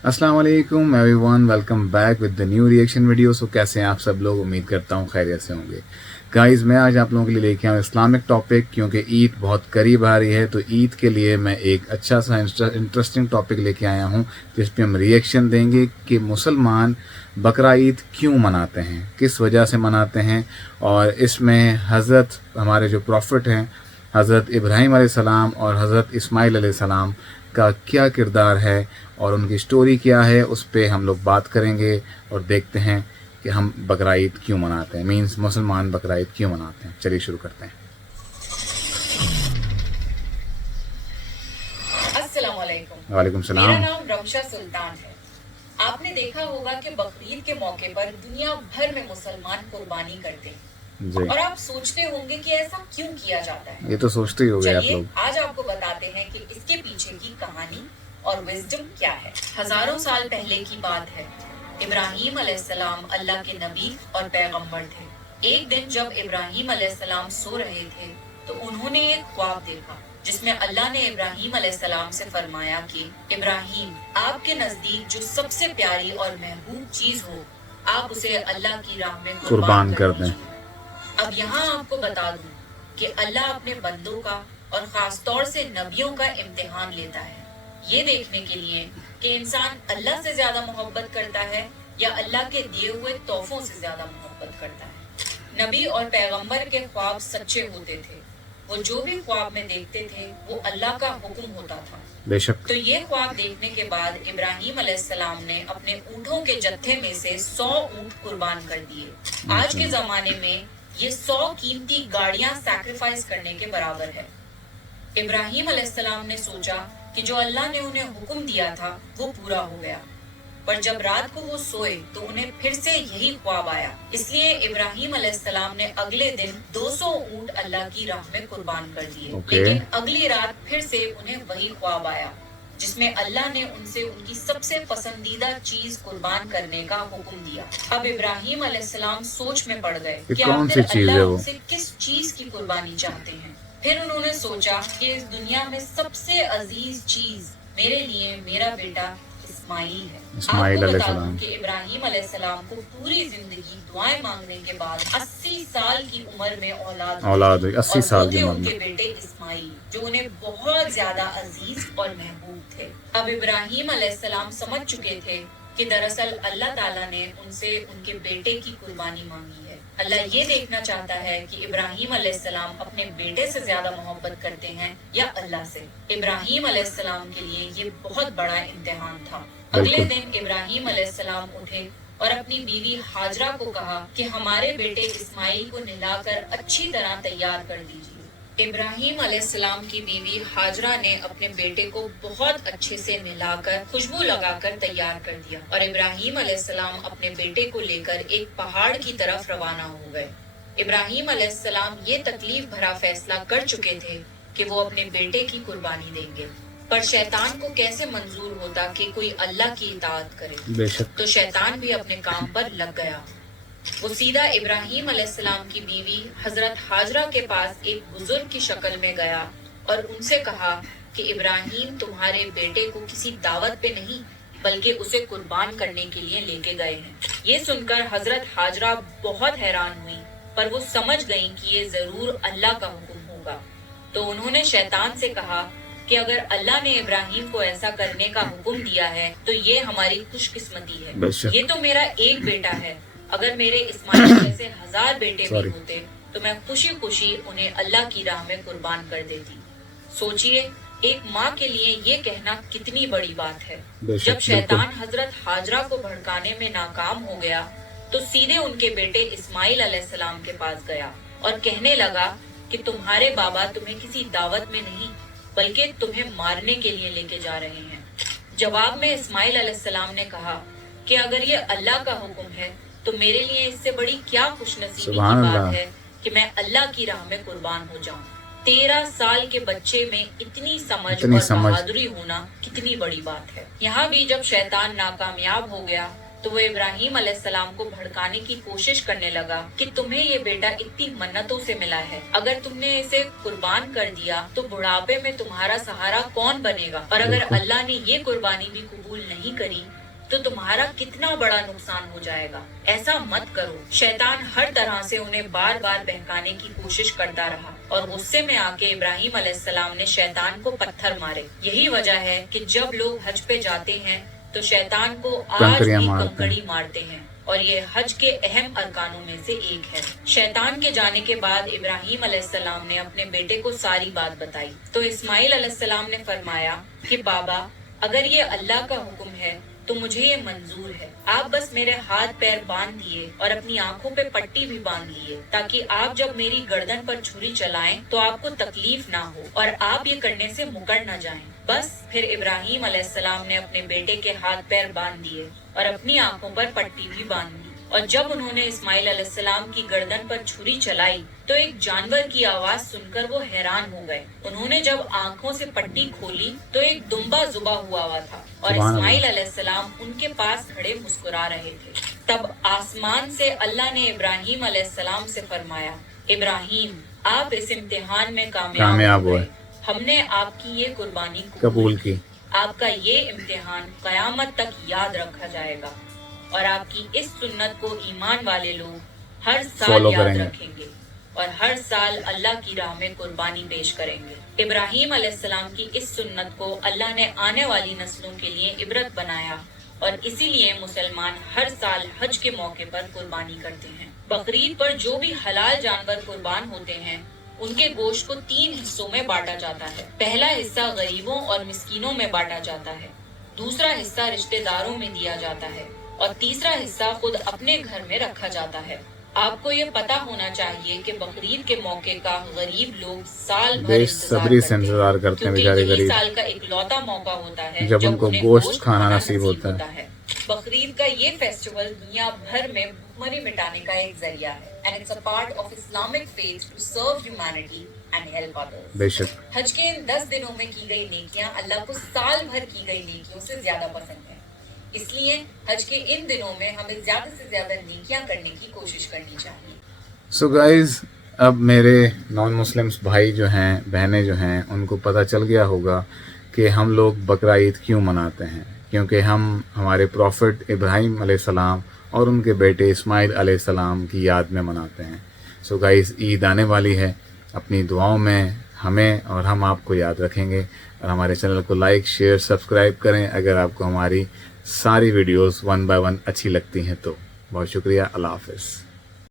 अस्सलाम वालेकुम everyone, welcome back with the new reaction video. So कैसे हैं आप सब लोग? उम्मीद करता हूँ खैरियत से होंगे। गाइस, मैं आज आप लोगों के लिए लेके आया हूँ इस्लामिक टॉपिक, क्योंकि ईद बहुत करीब आ रही है। तो ईद के लिए मैं एक अच्छा सा इंटरेस्टिंग टॉपिक लेके आया हूँ, जिस पे हम रिएक्शन देंगे कि मुसलमान बकरा ईद क्यों मनाते हैं, किस वजह से मनाते हैं, और इसमें हज़रत हमारे जो प्रॉफिट हैं हज़रत इब्राहीम अलैहिस्सलाम और हज़रत इस्माइल अलैहिस्सलाम का क्या किरदार है और उनकी स्टोरी क्या है, उस पे हम लोग बात करेंगे और देखते हैं कि हम बकरा ईद क्यों मनाते हैं, मींस मुसलमान बकरा ईद क्यों मनाते हैं। चलिए शुरू करते हैं। अस्सलाम वालेकुम। वालेकुम मेरा सलाम। नाम रमशा सुल्तान है। आपने देखा होगा कि बकरीद के मौके पर दुनिया भर में मुसलमान कुर्बानी करते हैं जी, और आप सोचते होंगे कि ऐसा क्यों किया जाता है। ये तो सोचते ही हो गए आप चलिए लोग। आज आपको बताते हैं कि इसके पीछे की कहानी और विजडम क्या है। हजारों साल पहले की बात है। इब्राहीम अलैहिस्सलाम अल्लाह के नबी और पैगंबर थे। एक दिन जब इब्राहीम अलैहिस्सलाम सो रहे थे तो उन्होंने एक ख्वाब देखा, जिसमें अल्लाह ने इब्राहीम अलैहिस्सलाम से फरमाया कि इब्राहीम, आपके नजदीक जो सबसे प्यारी और महबूब चीज हो, आप उसे अल्लाह की राह में कुर्बान कर दें। दीजिए। अब यहाँ आपको बता दूं कि अल्लाह अपने बंदों का और खास तौर से नबियों का इम्तिहान लेता है, ये देखने के लिए कि इंसान अल्लाह से ज्यादा मोहब्बत करता है या अल्लाह के दिए हुए तोहफों से ज्यादा मोहब्बत करता है। नबी और पैगंबर के ख्वाब सच्चे होते थे। वो जो भी ख्वाब में देखते थे वो अल्लाह का हुक्म होता था। बेशक। तो ये ख्वाब देखने के बाद इब्राहीम अलैहिस्सलाम ने अपने ऊँटों के जत्थे में से 100 ऊँट कुर्बान कर दिए। आज के जमाने में ये 100 कीमती गाड़ियां सैक्रिफाइस करने के बराबर है। इब्राहीम अलैहिस्सलाम ने सोचा कि जो अल्लाह ने उन्हें हुक्म दिया था वो पूरा हो गया, पर जब रात को वो सोए तो उन्हें फिर से यही ख्वाब आया। इसलिए इब्राहीम अलैहिस्सलाम ने अगले दिन 200 ऊँट अल्लाह की राह में कुर्बान कर दिए। लेकिन अगली रात फिर से उन्हें वही ख्वाब आया, जिसमें अल्लाह ने उनसे उनकी सबसे पसंदीदा चीज कुर्बान करने का हुक्म दिया। अब इब्राहीम अलैहिस्सलाम सोच में पड़ गए कि कौन सी आखिर चीज है अल्लाह वो? उनसे किस चीज की कुर्बानी चाहते हैं। फिर उन्होंने सोचा कि इस दुनिया में सबसे अजीज चीज मेरे लिए मेरा बेटा इस्माइल है। इस्माइल आपको बता अलैहिस्सलाम। दूं कि इब्राहीम अलैहिस्सलाम को पूरी जिंदगी दुआएं मांगने के बाद 80 साल की उम्र में औलाद हुई, 80 और साल वो की थे उम्र उनके में। बेटे इस्माइल, जो उन्हें बहुत ज्यादा अजीज और महबूब थे। अब इब्राहीम अलैहिस्सलाम समझ चुके थे कि दरअसल अल्लाह ताला ने उनसे उनके बेटे की कुर्बानी मांगी है। अल्लाह ये देखना चाहता है कि इब्राहीम अलैहिस्सलाम अपने बेटे से ज्यादा मोहब्बत करते हैं या अल्लाह से। इब्राहीम अलैहिस्सलाम के लिए ये बहुत बड़ा इम्तिहान था। अगले दिन इब्राहीम अलैहिस्सलाम उठे और अपनी बीवी हाजरा को कहा कि हमारे बेटे इस्माइल को नहलाकर अच्छी तरह तैयार कर दीजिए। इब्राहीम अलैहिस्सलाम की बीवी हाजरा ने अपने बेटे को बहुत अच्छे से नहलाकर खुशबू लगाकर तैयार कर दिया और इब्राहीम अलैहिस्सलाम अपने बेटे को लेकर एक पहाड़ की तरफ रवाना हो गए। इब्राहीम अलैहिस्सलाम ये तकलीफ भरा फैसला कर चुके थे कि वो अपने बेटे की कुर्बानी देंगे, पर शैतान को कैसे मंजूर होता कि कोई अल्लाह की इताअत करे। बेशक। तो शैतान भी अपने काम पर लग गया। वो सीधा इब्राहीम अलैहिस्सलाम की बीवी हजरत हाजरा के पास एक बुजुर्ग की शक्ल में गया और उनसे कहा कि इब्राहीम तुम्हारे बेटे को किसी दावत पे नहीं बल्कि उसे कुर्बान करने के लिए लेके गए हैं। ये सुनकर हजरत हाजरा बहुत हैरान हुई, पर वो समझ गईं कि ये जरूर अल्लाह का हुक्म होगा। तो उन्होंने शैतान से कहा कि अगर अल्लाह ने इब्राहीम को ऐसा करने का हुक्म दिया है तो ये हमारी खुशकिस्मती है। ये तो मेरा एक बेटा है, अगर मेरे इस्माइल जैसे 1000 बेटे भी होते तो मैं खुशी खुशी उन्हें अल्लाह की राह में कुर्बान कर देती। सोचिए, एक माँ के लिए ये कहना कितनी बड़ी बात है। जब शैतान हजरत हाजरा को भड़काने में नाकाम हो गया तो सीधे उनके बेटे इस्माइल अलैहिस्सलाम के पास गया और कहने लगा कि तुम्हारे बाबा तुम्हें किसी दावत में नहीं बल्कि तुम्हें मारने के लिए लेके जा रहे हैं। जवाब में इस्माइल अलैहिस्सलाम ने कहा कि अगर ये अल्लाह का हुक्म है तो मेरे लिए इससे बड़ी क्या खुशनसीबी की बात है कि मैं अल्लाह की राह में कुर्बान हो जाऊं। 13 साल के बच्चे में इतनी समझ और बहादुरी होना कितनी बड़ी बात है। यहाँ भी जब शैतान नाकामयाब हो गया तो वो इब्राहिम अलैहिस्सलाम को भड़काने की कोशिश करने लगा कि तुम्हें ये बेटा इतनी मन्नतों से मिला है, अगर तुमने इसे कुर्बान कर दिया तो बुढ़ापे में तुम्हारा सहारा कौन बनेगा, और अगर अल्लाह ने ये कुर्बानी भी कबूल नहीं करी तो तुम्हारा कितना बड़ा नुकसान हो जाएगा, ऐसा मत करो। शैतान हर तरह से उन्हें बार बार बहकाने की कोशिश करता रहा और गुस्से में आके इब्राहिम अलैहिस्सलाम ने शैतान को पत्थर मारे। यही वजह है कि जब लोग हज पे जाते हैं तो शैतान को आज भी कंकड़ी मारते हैं, और ये हज के अहम अरकानों में से एक है। शैतान के जाने के बाद इब्राहिम अलैहिस्सलाम ने अपने बेटे को सारी बात बताई तो इस्माइल अलैहिस्सलाम ने फरमाया कि बाबा, अगर ये अल्लाह का हुक्म है तो मुझे ये मंजूर है। आप बस मेरे हाथ पैर बांध दिए और अपनी आंखों पे पट्टी भी बांध लिए, ताकि आप जब मेरी गर्दन पर छुरी चलाएं तो आपको तकलीफ ना हो और आप ये करने से मुकर न जाएं। बस फिर इब्राहिम अलैहिस्सलाम ने अपने बेटे के हाथ पैर बांध दिए और अपनी आंखों पर पट्टी भी बांध दी, और जब उन्होंने इस्माइल अलैहिस्सलाम की गर्दन पर छुरी चलाई तो एक जानवर की आवाज सुनकर वो हैरान हो गए। उन्होंने जब आंखों से पट्टी खोली तो एक दुम्बा जुबा हुआ था और इस्माइल अलैहिस्सलाम उनके पास खड़े मुस्कुरा रहे थे। तब आसमान से अल्लाह ने इब्राहिम अलैहिस्सलाम से फरमाया, इब्राहिम, आप इस इम्तिहान में कामयाब हुए। हमने आपकी ये कुर्बानी कबूल की। आपका ये इम्तिहान कयामत तक याद रखा जाएगा और आपकी इस सुन्नत को ईमान वाले लोग हर साल याद रखेंगे और हर साल अल्लाह की राह में कुर्बानी पेश करेंगे। इब्राहिम अलैहिस्सलाम की इस सुन्नत को अल्लाह ने आने वाली नस्लों के लिए इबरत बनाया और इसीलिए मुसलमान हर साल हज के मौके पर कुर्बानी करते हैं। बकरीद पर जो भी हलाल जानवर कुर्बान होते हैं उनके गोश्त को 3 हिस्सों में बांटा जाता है। पहला हिस्सा गरीबों और मिस्कीनों में बांटा जाता है, दूसरा हिस्सा रिश्तेदारों में दिया जाता है और तीसरा हिस्सा खुद अपने घर में रखा जाता है। आपको ये पता होना चाहिए कि बकरीद के मौके का गरीब लोग साल भर बेसब्री से इंतजार करते हैं बेचारे गरीब, साल का इकलौता मौका होता है जब उनको गोश्त खाना नसीब होता है। बकरीद का ये फेस्टिवल दुनिया भर में भूखमरी मिटाने का एक जरिया है and it's a part of Islamic faith to serve humanity and help others. बेशक हज के इन 10 दिनों में की गई नेकियां अल्लाह को साल भर की गई नेकियों से ज्यादा पसंद है, इसलिए हज के इन दिनों में हमें ज्यादा से ज्यादा नेकियां करने की कोशिश करनी चाहिए। सो गाइज, अब मेरे नॉन मुस्लिम्स भाई जो हैं, बहनें जो हैं, उनको पता चल गया होगा कि हम लोग बकरा ईद क्यों मनाते हैं, क्योंकि हम हमारे प्रॉफिट इब्राहिम अलैहिस्सलाम और उनके बेटे इस्माइल अलैहिस्सलाम की याद में मनाते हैं। सो गाइस, ईद आने वाली है, अपनी दुआओं में हमें और हम आपको याद रखेंगे और हमारे चैनल को लाइक, शेयर, सब्सक्राइब करें अगर आपको हमारी सारी वीडियोस 1 बाय 1 अच्छी लगती हैं तो। बहुत शुक्रिया। अल्लाह हाफ़िज़।